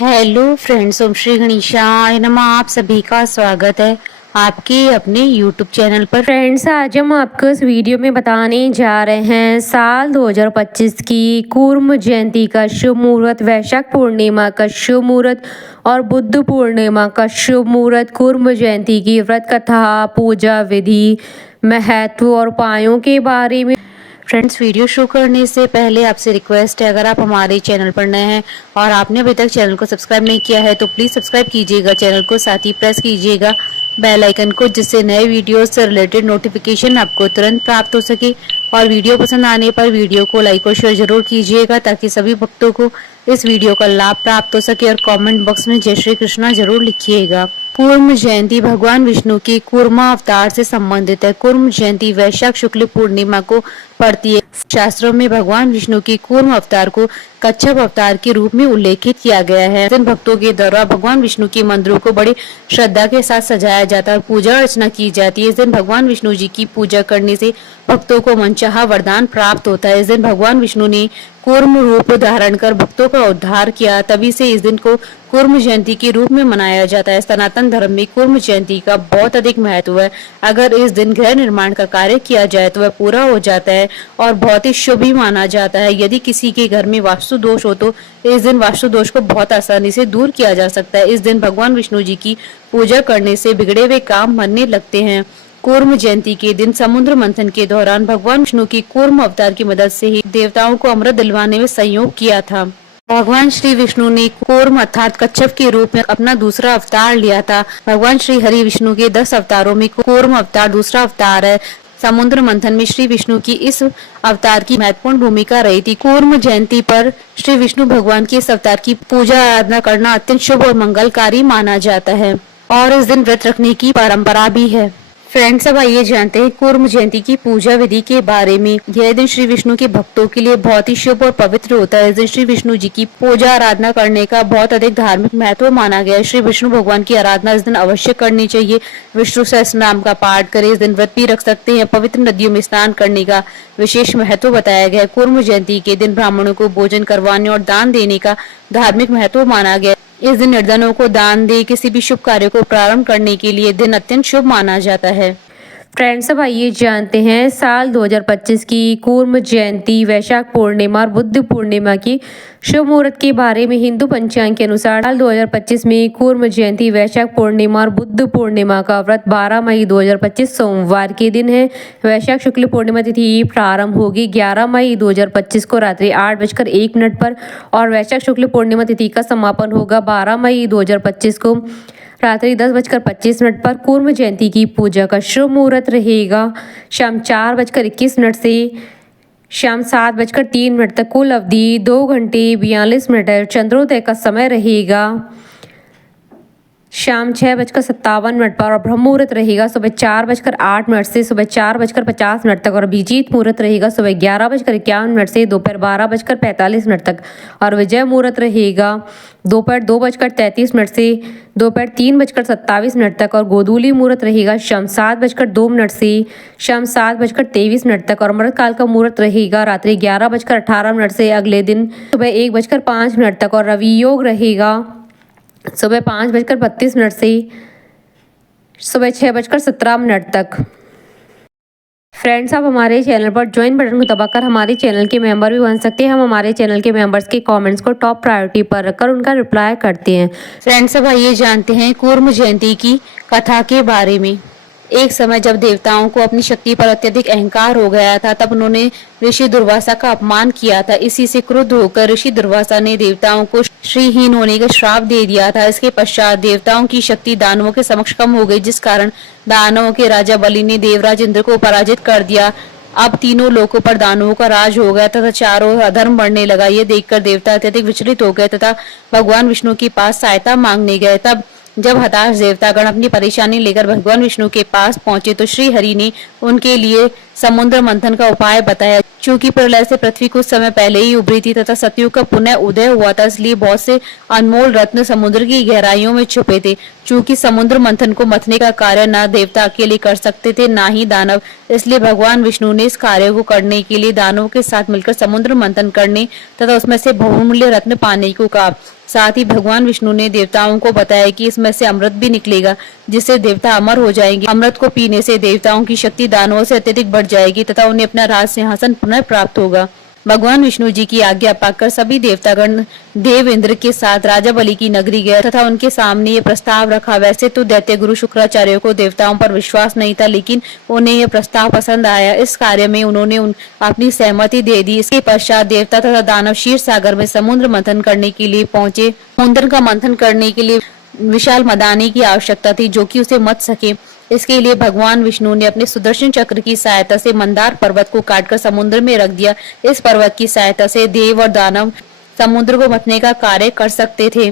Hello friends, ओम श्री गणेशाय नमः। आप सभी का स्वागत है आपके अपने यूट्यूब चैनल पर। फ्रेंड्स, आज हम आपको इस वीडियो में बताने जा रहे हैं साल 2025 की कूर्म जयंती का शुभ मुहूर्त, वैशाख पूर्णिमा का शुभ मुहूर्त और बुद्ध पूर्णिमा का शुभ मुहूर्त, कूर्म जयंती की व्रत कथा, पूजा विधि, महत्व और उपायों के बारे में। फ्रेंड्स, वीडियो शुरू करने से पहले आपसे रिक्वेस्ट है, अगर आप हमारे चैनल पर नए हैं और आपने अभी तक चैनल को सब्सक्राइब नहीं किया है तो प्लीज़ सब्सक्राइब कीजिएगा चैनल को, साथ ही प्रेस कीजिएगा बेल आइकन को, जिससे नए वीडियोस से रिलेटेड नोटिफिकेशन आपको तुरंत प्राप्त हो सके। और वीडियो पसंद आने पर वीडियो को लाइक और शेयर जरूर कीजिएगा ताकि सभी भक्तों को इस वीडियो का लाभ प्राप्त हो सके। और कमेंट बॉक्स में जय श्री कृष्णा जरूर लिखिएगा। कूर्म जयंती भगवान विष्णु की कूर्मा अवतार से संबंधित है। कूर्म जयंती वैशाख शुक्ल पूर्णिमा को पड़ती है। शास्त्रों में भगवान विष्णु की कूर्म अवतार को कच्छप अवतार के रूप में उल्लेखित किया गया है। दिन भक्तों के द्वारा भगवान विष्णु के मंदिरों को बड़ी श्रद्धा के साथ सजाया जाता है, पूजा अर्चना की जाती है। इस दिन भगवान विष्णु जी की पूजा करने से भक्तों को मनचाहा वरदान प्राप्त होता है। इस दिन भगवान विष्णु ने कूर्म रूप धारण कर भक्तों का उद्धार किया, तभी से इस दिन को कूर्म जयंती के रूप में मनाया जाता है। सनातन धर्म में कूर्म जयंती का बहुत अधिक महत्व है। अगर इस दिन गृह निर्माण का कार्य किया जाए तो वह पूरा हो जाता है और बहुत ही शुभ भी माना जाता है। यदि किसी के घर में वास्तु दोष हो तो इस दिन वास्तु दोष को बहुत आसानी से दूर किया जा सकता है। इस दिन भगवान विष्णु जी की पूजा करने से बिगड़े हुए काम बनने लगते हैं। कूर्म जयंती के दिन समुद्र मंथन के दौरान भगवान विष्णु की कूर्म अवतार की मदद से ही देवताओं को अमृत दिलवाने में सहयोग किया था। भगवान श्री विष्णु ने कूर्म अर्थात कच्छप के रूप में अपना दूसरा अवतार लिया था। भगवान श्री हरि विष्णु के 10 अवतारों में कूर्म अवतार दूसरा अवतार है। समुद्र मंथन में श्री विष्णु की इस अवतार की महत्वपूर्ण भूमिका रही थी। कूर्म जयंती पर श्री विष्णु भगवान के इस अवतार की पूजा आराधना करना अत्यंत शुभ और मंगलकारी माना जाता है और इस दिन व्रत रखने की परंपरा भी है। फ्रेंड्स, अब आइए जानते हैं कूर्म जयंती की पूजा विधि के बारे में। यह दिन श्री विष्णु के भक्तों के लिए बहुत ही शुभ और पवित्र होता है। इस दिन श्री विष्णु जी की पूजा आराधना करने का बहुत अधिक धार्मिक महत्व माना गया है। श्री विष्णु भगवान की आराधना इस दिन अवश्य करनी चाहिए। विष्णु सहस्त्र नाम का पाठ करें। इस दिन व्रत भी रख सकते हैं। पवित्र नदियों में स्नान करने का विशेष महत्व बताया गया है। कूर्म जयंती के दिन ब्राह्मणों को भोजन करवाने और दान देने का धार्मिक महत्व माना गया। इस दिन निर्धनों को दान दे किसी भी शुभ कार्य को प्रारंभ करने के लिए दिन अत्यंत शुभ माना जाता है। फ्रेंड्स, अब आइए जानते हैं साल 2025 की कूर्म जयंती, वैशाख पूर्णिमा और बुद्ध पूर्णिमा की शुभ मुहूर्त के बारे में। हिंदू पंचांग के अनुसार साल 2025 में कूर्म जयंती, वैशाख पूर्णिमा और बुद्ध पूर्णिमा का व्रत 12 मई 2025 सोमवार के दिन है। वैशाख शुक्ल पूर्णिमा तिथि प्रारंभ होगी 11 मई 2025 को रात्रि 8:01 पर और वैशाख शुक्ल पूर्णिमा तिथि का समापन होगा 12 मई 2025 को रात्रि 10:25 पर। कूर्म जयंती की पूजा का शुभ मुहूर्त रहेगा शाम 4:21 से शाम 7:03 तक। कुल अवधि 2 घंटे 42 मिनट है। चंद्रोदय का समय रहेगा शाम 6:57 पर और ब्रह्म मुहूर्त रहेगा सुबह 4:08 से सुबह 4:50 तक और अभिजीत मुहूर्त रहेगा सुबह 11:51 से दोपहर 12:45 तक और विजय मुहूर्त रहेगा दोपहर 2:33 से दोपहर 3:27 तक और गोधूली मुहूर्त रहेगा शाम 7:02 से शाम 7:23 तक और अमृतकाल का मुहूर्त रहेगा रात्रि 11:18 से अगले दिन सुबह 1:05 तक और रवि योग रहेगा सुबह 5:32 से सुबह 6:17 तक। फ्रेंड्स, आप हमारे चैनल पर ज्वाइन बटन को दबाकर हमारे चैनल के मेंबर भी बन सकते हैं। हम हमारे चैनल के मेंबर्स के कमेंट्स को टॉप प्रायोरिटी पर रखकर उनका रिप्लाई करते हैं। फ्रेंड्स, अब आइए जानते हैं कूर्म जयंती की कथा के बारे में। एक समय जब देवताओं को अपनी शक्ति पर अत्यधिक अहंकार हो गया था, तब उन्होंने ऋषि दुर्वासा का अपमान किया था। इसी से क्रुद्ध होकर ऋषि दुर्वासा ने देवताओं को श्रीहीन होने का श्राप दे दिया था। इसके पश्चात देवताओं की शक्ति दानवों के समक्ष कम हो गई, जिस कारण दानवों के राजा बलि ने देवराज इंद्र को पराजित कर दिया। अब तीनों लोकों पर दानवों का राज हो गया तथा चारों ओर अधर्म बढ़ने लगा। ये देखकर देवता अत्यधिक विचलित हो गए तथा भगवान विष्णु के पास सहायता मांगने गए। तब जब हताश देवतागण अपनी परेशानी लेकर भगवान विष्णु के पास पहुंचे तो श्री हरि ने उनके लिए समुद्र मंथन का उपाय बताया। चूंकि प्रलय से पृथ्वी कुछ समय पहले ही उभरी थी तथा सतयुग का पुनः उदय हुआ था, इसलिए बहुत से अनमोल रत्न समुद्र की गहराइयों में छुपे थे। चूंकि समुद्र मंथन को मथने का कार्य न देवता अकेले कर सकते थे, ना ही दानव, इसलिए भगवान विष्णु ने इस कार्य को करने के लिए दानवों के साथ मिलकर समुद्र मंथन करने तथा उसमें से बहुमूल्य रत्न पाने को कहा। साथ ही भगवान विष्णु ने देवताओं को बताया कि इसमें से अमृत भी निकलेगा, जिससे देवता अमर हो जाएंगे। अमृत को पीने से देवताओं की शक्ति दानवों से अत्यधिक बढ़ जाएगी तथा उन्हें अपना राज सिंहासन पुनः प्राप्त होगा। भगवान विष्णु जी की आज्ञा पाकर सभी देवतागण देव इंद्र के साथ राजा बलि की नगरी गए तथा उनके सामने ये प्रस्ताव रखा। वैसे तो दैत्य गुरु शुक्राचार्य को देवताओं पर विश्वास नहीं था, लेकिन उन्हें यह प्रस्ताव पसंद आया। इस कार्य में उन्होंने अपनी सहमति दे दी। इसके पश्चात देवता तथा दानव क्षीर सागर में समुद्र मंथन करने के लिए पहुंचे। समुद्र का मंथन करने के लिए विशाल मदानी की आवश्यकता थी, जो कि उसे मत सके। इसके लिए भगवान विष्णु ने अपने सुदर्शन चक्र की सहायता से मंदार पर्वत को काटकर समुद्र में रख दिया। इस पर्वत की सहायता से देव और दानव समुद्र को मथने का कार्य कर सकते थे।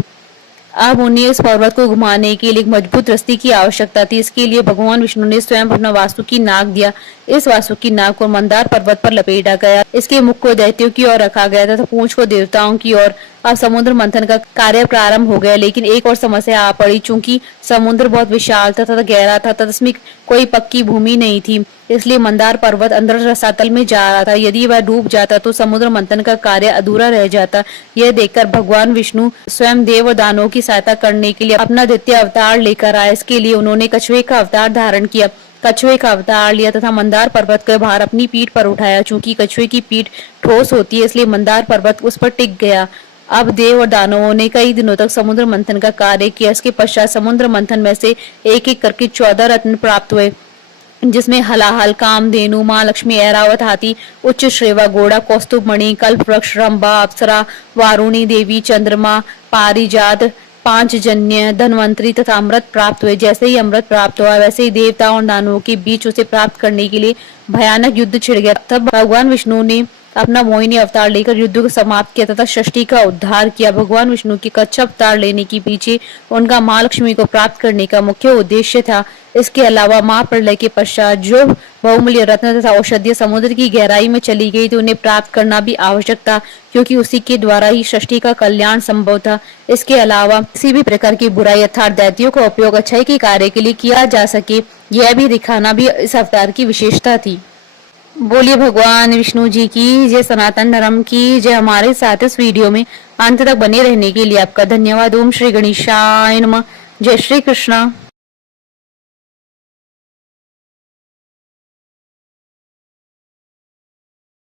अब उन्हें इस पर्वत को घुमाने के लिए एक मजबूत रस्सी की आवश्यकता थी। इसके लिए भगवान विष्णु ने स्वयं अपना वासुकी नाग दिया। इस वासुकी नाग को मंदार पर्वत पर लपेटा गया। इसके मुख को दैत्यों की ओर रखा गया तथा पूंछ को देवताओं की ओर। अब समुद्र मंथन का कार्य प्रारंभ हो गया, लेकिन एक और समस्या आ पड़ी। चूंकि समुद्र बहुत विशाल तथा गहरा था तथा इसमें कोई पक्की भूमि नहीं थी, इसलिए मंदार पर्वत अंदर रसातल में जा रहा था। यदि वह डूब जाता तो समुद्र मंथन का कार्य अधूरा रह जाता। यह देखकर भगवान विष्णु स्वयं देव और दानवों की सहायता करने के लिए अपना द्वितीय अवतार लेकर आए। इसके लिए उन्होंने कछुए का अवतार धारण किया। कछुए का अवतार लिया तथा मंदार पर्वत के भार अपनी पीठ पर उठाया। चूंकि कछुए की पीठ ठोस होती है, इसलिए मंदार पर्वत उस पर टिक गया। अब देव और दानवों ने कई दिनों तक समुद्र मंथन का कार्य किया। इसके पश्चात समुद्र मंथन में से एक एक करके 14 रत्न प्राप्त हुए, जिसमें हलाहल, कामधेनु, माँ लक्ष्मी, ऐरावत हाथी, उच्च श्रेवा, घोड़ा, कौस्तुभ मणि, कल्प वृक्ष, रंभा, अप्सरा, वारुणी देवी, चंद्रमा, पारिजात, पांचजन्य, धनवंतरी तथा अमृत प्राप्त हुए। जैसे ही अमृत प्राप्त हुआ, वैसे ही देवताओं और दानवों के बीच उसे प्राप्त करने के लिए भयानक युद्ध छिड़ गया। तब भगवान विष्णु ने अपना मोहिनी अवतार लेकर युद्ध को समाप्त किया तथा सृष्टि का उद्धार किया। भगवान विष्णु के कच्छ अवतार लेने के पीछे उनका माँ लक्ष्मी को प्राप्त करने का मुख्य उद्देश्य था। इसके अलावा महाप्रलय के पश्चात जो बहुमूल्य रत्न तथा औषधीय समुद्र की गहराई में चली गई तो उन्हें प्राप्त करना भी आवश्यक था, क्योंकि उसी के द्वारा ही सृष्टि का कल्याण संभव था। इसके अलावा किसी भी प्रकार की बुराई अर्थात दैत्यों का उपयोग अच्छाई के कार्य के लिए किया जा सके, यह भी दिखाना भी इस अवतार की विशेषता थी। बोलिए भगवान विष्णु जी की जय, सनातन धर्म की जय। हमारे साथ इस वीडियो में अंत तक बने रहने के लिए आपका धन्यवाद। ओम श्री गणेशाय नमः। जय श्री कृष्णा।